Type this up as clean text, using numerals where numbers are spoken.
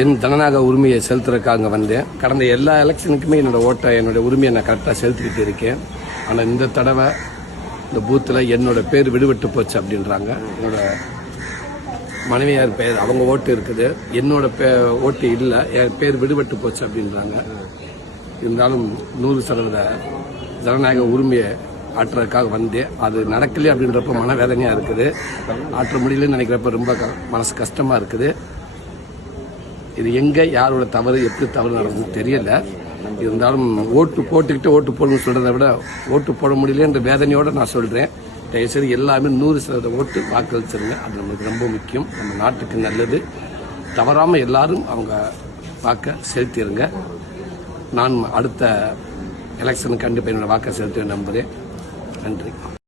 என் ஜனநாயக உரிமையை செலுத்துறதுக்காக வந்தேன். கடந்த எல்லா எலெக்ஷனுக்குமே என்னோட உரிமையை நான் கரெக்டாக செலுத்திக்கிட்டு இருக்கேன். ஆனால் இந்த தடவை இந்த பூத்தில் என்னோட பேர் விடுபட்டு போச்சு அப்படின்றாங்க. என்னோட மனைவியார் பேர் அவங்க ஓட்டு இருக்குது, என்னோட ஓட்டு இல்லை, என் பேர் விடுபட்டு போச்சு அப்படின்றாங்க. இருந்தாலும் 100% ஜனநாயக உரிமையை ஆற்றுறதுக்காக வந்தேன். அது நடக்கலையே அப்படின்றப்ப மனவேதனையாக இருக்குது. ஆற்ற முடியலன்னு நினைக்கிறப்ப ரொம்ப மனசு கஷ்டமாக இருக்குது. இது எங்கே யாரோட தவறு எப்படி தவறு நடக்குதுன்னு தெரியல. இருந்தாலும் ஓட்டு போட்டுக்கிட்டு ஓட்டு போடணும்னு சொல்கிறத விட ஓட்டு போட முடியலன்ற வேதனையோடு நான் சொல்கிறேன். தயவுசெய்து எல்லாமே 100% ஓட்டு வாக்களிச்சிருங்க. அது நம்மளுக்கு ரொம்ப முக்கியம், நம்ம நாட்டுக்கு நல்லது. தவறாமல் எல்லாரும் அவங்க வாக்கை செலுத்திடுங்க. நான் அடுத்த எலெக்ஷனுக்கு கண்டிப்பாக என்னோட வாக்கை செலுத்த நம்புகிறேன். நன்றி.